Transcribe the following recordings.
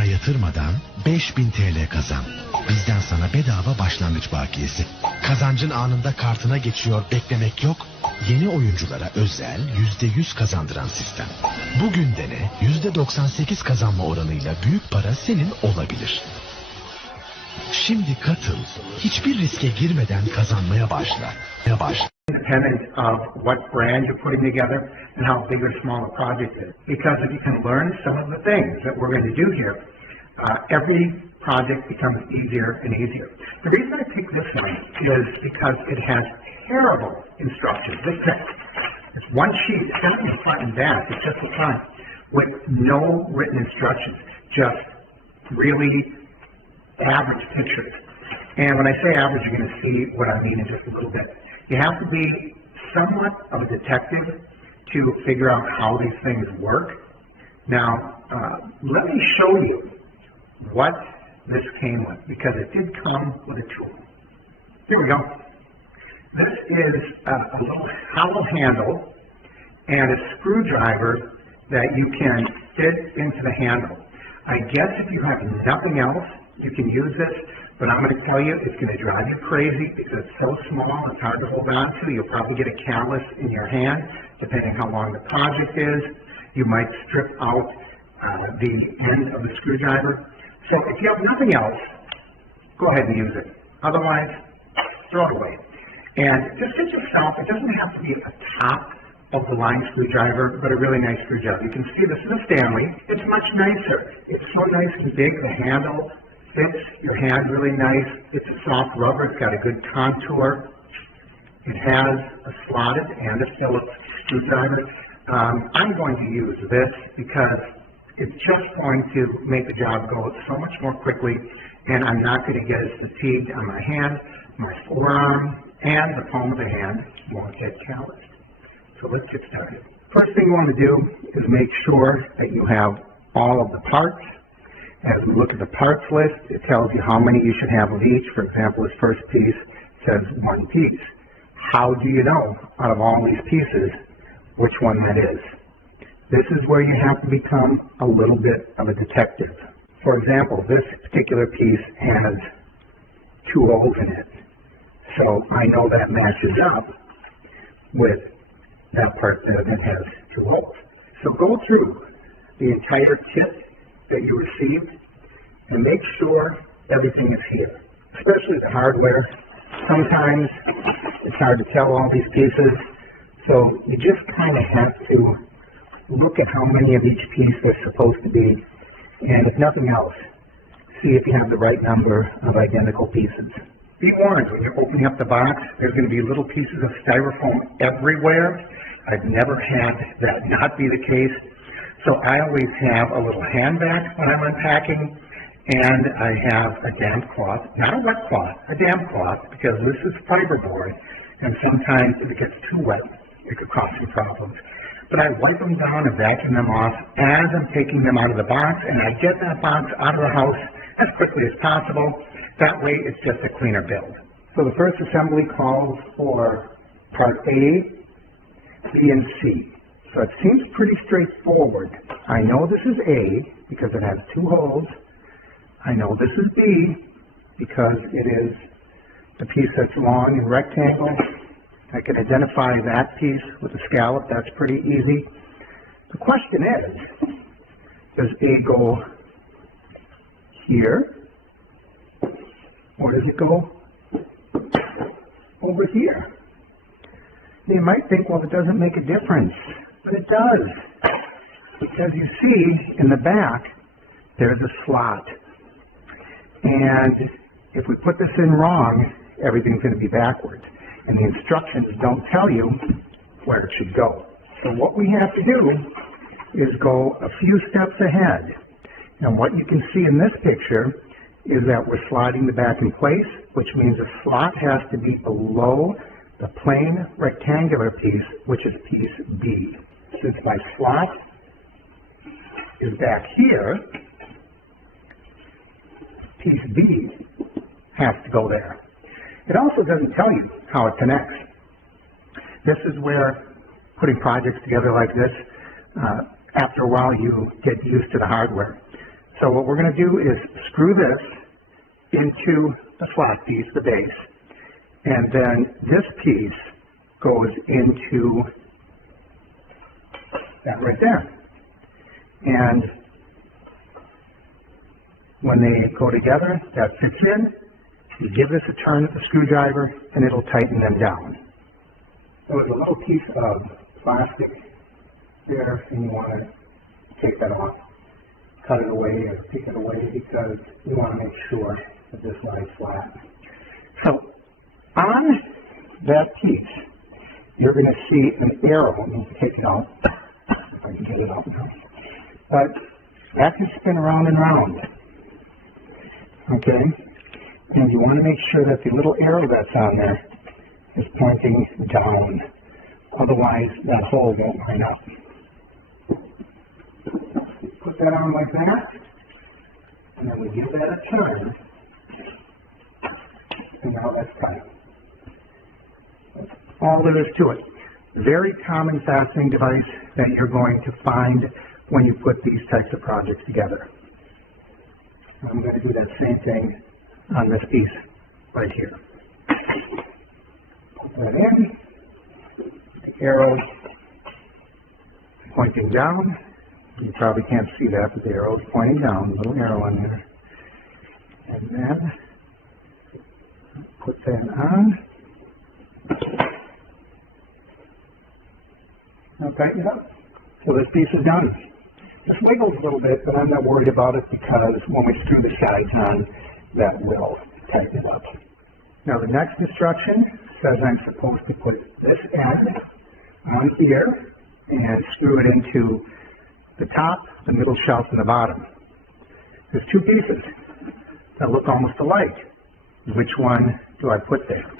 para yatırmadan 5000 TL kazan. Bizden sana bedava başlangıç bakiyesi. Kazancın anında kartına geçiyor, beklemek yok. Yeni oyunculara özel %100 kazandıran sistem. Bugün dene, %98 kazanma oranıyla büyük para senin olabilir. Şimdi katıl, hiçbir riske girmeden kazanmaya başla. Independent of what brand you're putting together and how big or small a project is. Because if you can learn some of the things that we're going to do here, every project becomes easier and easier. The reason I picked this one is because it has terrible instructions. It's one sheet, it's not in the front and back, it's just the front, with no written instructions, just really average pictures. And when I say average, you're going to see what I mean in just a little bit. You have to be somewhat of a detective to figure out how these things work. Now, let me show you what this came with, because it did come with a tool. Here we go. This is a little hollow handle and a screwdriver that you can fit into the handle. I guess if you have nothing else, you can use this, but I'm going to tell you it's going to drive you crazy because it's so small, it's hard to hold on to. You'll probably get a callus in your hand, depending how long the project is. You might strip out the end of the screwdriver. So if you have nothing else, go ahead and use it. Otherwise, throw it away. And just fit yourself. It doesn't have to be a top of the line screwdriver, but a really nice screwdriver. You can see this is a Stanley. It's much nicer. It's so nice and big. The handle fits your hand really nice. It's a soft rubber. It's got a good contour. It has a slotted and a Phillips screwdriver. I'm going to use this because it's just going to make the job go so much more quickly, and I'm not going to get as fatigued on my hand, my forearm, and the palm of the hand won't get calloused. So let's get started. First thing you want to do is make sure that you have all of the parts. As we look at the parts list, it tells you how many you should have of each. For example, this first piece says one piece. How do you know out of all these pieces which one that is? This is where you have to become a little bit of a detective. For example, this particular piece has 2 holes in it. So I know that matches up with that part that has 2 holes. So go through the entire kit that you received and make sure everything is here, especially the hardware. Sometimes it's hard to tell all these pieces, so you just kind of have to look at how many of each piece there's supposed to be, and if nothing else, see if you have the right number of identical pieces. Be warned, when you're opening up the box, there's going to be little pieces of styrofoam everywhere. I've never had that not be the case. So I always have a little hand bag when I'm unpacking, and I have a damp cloth, not a wet cloth, a damp cloth, because this is fiberboard, and sometimes if it gets too wet, it could cause some problems. But I wipe them down and vacuum them off as I'm taking them out of the box, and I get that box out of the house as quickly as possible. That way, it's just a cleaner build. So the first assembly calls for part A, B, and C. So it seems pretty straightforward. I know this is A because it has 2 holes. I know this is B because it is the piece that's long and rectangle. I can identify that piece with a scallop. That's pretty easy. The question is, does A go here, or does it go over here? You might think, well, it doesn't make a difference, but it does, because you see in the back there's a slot, and if we put this in wrong, everything's going to be backwards. And the instructions don't tell you where it should go. So what we have to do is go a few steps ahead. And what you can see in this picture is that we're sliding the back in place, which means the slot has to be below the plain rectangular piece, which is piece B. Since my slot is back here, piece B has to go there. It also doesn't tell you how it connects. This is where putting projects together like this, after a while you get used to the hardware. So what we're going to do is screw this into the slot piece, the base, and then this piece goes into that right there. And when they go together, that fits in. You give this a turn with the screwdriver, and it'll tighten them down. So there's a little piece of plastic there, and you want to take that off, cut it away, or take it away, because you want to make sure that this lies flat. So on that piece, you're going to see an arrow. I'm going to take it out. If I can get it out now. But that can spin around and round. Okay? And you want to make sure that the little arrow that's on there is pointing down. Otherwise, that hole won't line up. Put that on like that. And then we give that a turn. And now that's tight. That's all there is to it. Very common fastening device that you're going to find when you put these types of projects together. I'm going to do that same thing on this piece right here. Put that in. The arrow pointing down. You probably can't see that, but the arrow is pointing down. Little arrow on there. And then put that on. Now tighten it up. So this piece is done. This wiggles a little bit, but I'm not worried about it because when we screw the sides on, that will tighten it up. Now the next instruction says I'm supposed to put this end on here and screw it into the top, the middle shelf, and the bottom. There's two pieces that look almost alike. Which one do I put there?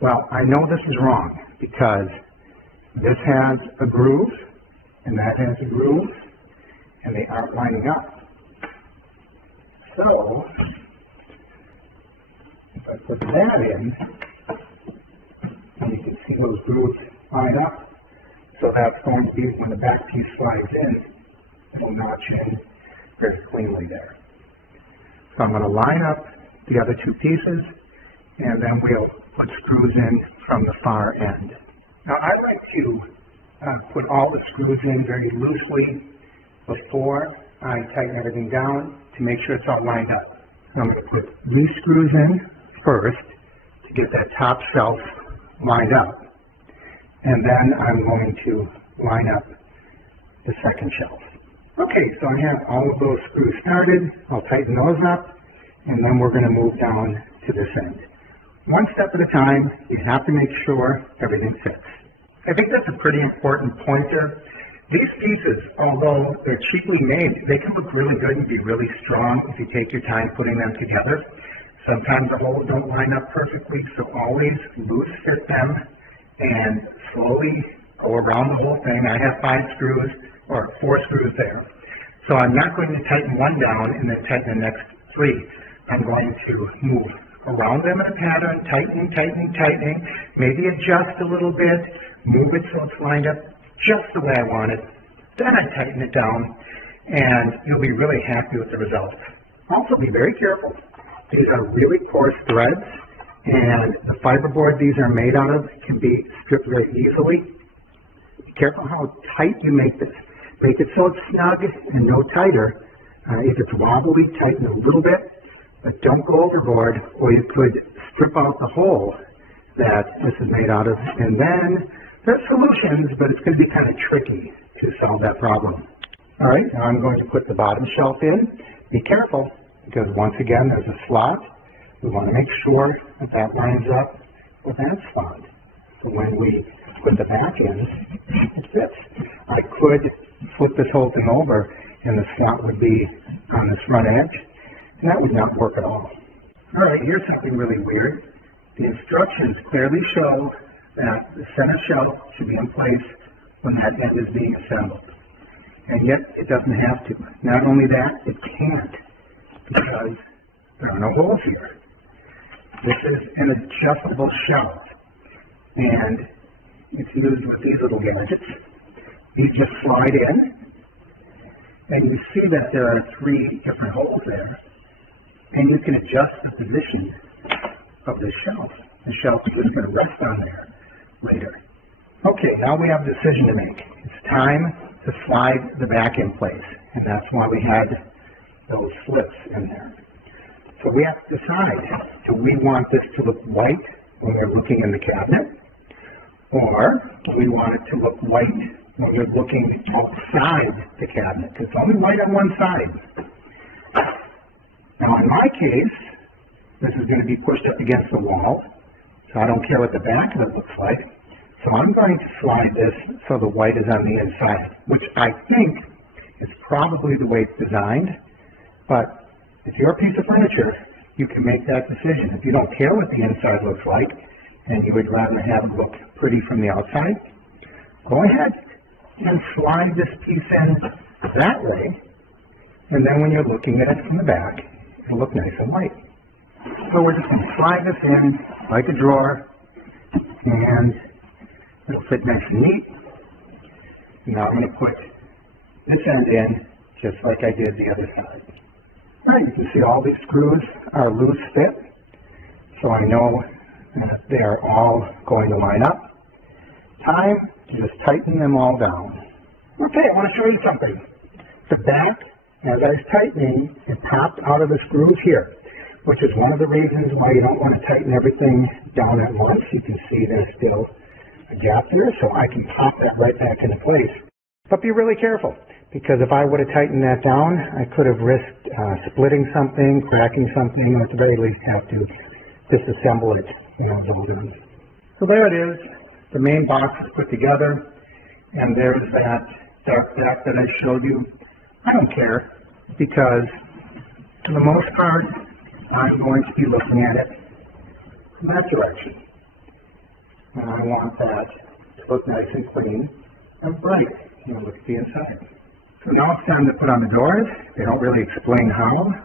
Well, I know this is wrong because this has a groove and that has a groove and they aren't lining up. So, if I put that in, and you can see those grooves line up, so that's going to be when the back piece slides in, it'll notch in very cleanly there. So I'm going to line up the other two pieces, and then we'll put screws in from the far end. Now I like to put all the screws in very loosely before I tighten everything down to make sure it's all lined up. I'm going to put these screws in first to get that top shelf lined up. And then I'm going to line up the second shelf. Okay, so I have all of those screws started. I'll tighten those up, and then we're going to move down to this end. One step at a time, you have to make sure everything fits. I think that's a pretty important pointer. These pieces, although they're cheaply made, they can look really good and be really strong if you take your time putting them together. Sometimes the holes don't line up perfectly, so always loose fit them and slowly go around the whole thing. I have 5 screws or 4 screws there. So I'm not going to tighten one down and then tighten the next 3. I'm going to move around them in a pattern, tightening, maybe adjust a little bit, move it so it's lined up just the way I want it. Then I tighten it down, and you'll be really happy with the result. Also, be very careful. These are really coarse threads, and the fiberboard these are made out of can be stripped very easily. Be careful how tight you make this. Make it so it's snug and no tighter. If it's wobbly, tighten a little bit, but don't go overboard, or you could strip out the hole that this is made out of. And then there's solutions, but it's going to be kind of tricky to solve that problem. All right, now I'm going to put the bottom shelf in. Be careful, because once again, there's a slot. We want to make sure that that lines up with that slot. So when we put the back in, it fits. I could flip this whole thing over, and the slot would be on this front edge, and that would not work at all. All right, here's something really weird. The instructions clearly show that the center shelf should be in place when that end is being assembled. And yet, it doesn't have to. Not only that, it can't, because there are no holes here. This is an adjustable shelf, and it's used with these little gadgets. These just slide in, And you see that there are 3 different holes there, and you can adjust the position of the shelf. The shelf is just going to rest on there later. Okay, now we have a decision to make. It's time to slide the back in place, and that's why we had those slits in there. So we have to decide, do we want this to look white when we're looking in the cabinet, or do we want it to look white when we're looking outside the cabinet? Because it's only white on one side. Now in my case, this is going to be pushed up against the wall, so I don't care what the back of it looks like. So I'm going to slide this so the white is on the inside, which I think is probably the way it's designed. But if you're a piece of furniture, you can make that decision. If you don't care what the inside looks like, and you would rather have it look pretty from the outside, go ahead and slide this piece in that way. And then when you're looking at it from the back, it'll look nice and white. So we're just going to slide this in like a drawer, and it'll fit nice and neat. Now I'm going to put this end in just like I did the other side. All right, you can see all these screws are loose fit, so I know that they are all going to line up. Time to just tighten them all down. Okay, I want to show you something. The back, as I was tightening, it popped out of the screws here, which is one of the reasons why you don't want to tighten everything down at once. You can see there's still a gap there, so I can pop that right back into place. But be really careful, because if I would have tightened that down, I could have risked splitting something, cracking something, or at the very least have to disassemble it. So there it is. The main box is put together, and there's that dark back that I showed you. I don't care, because for the most part, I'm going to be looking at it from that direction. And I want that to look nice and clean and bright. Look at the inside. So now it's time to put on the doors. They don't really explain how,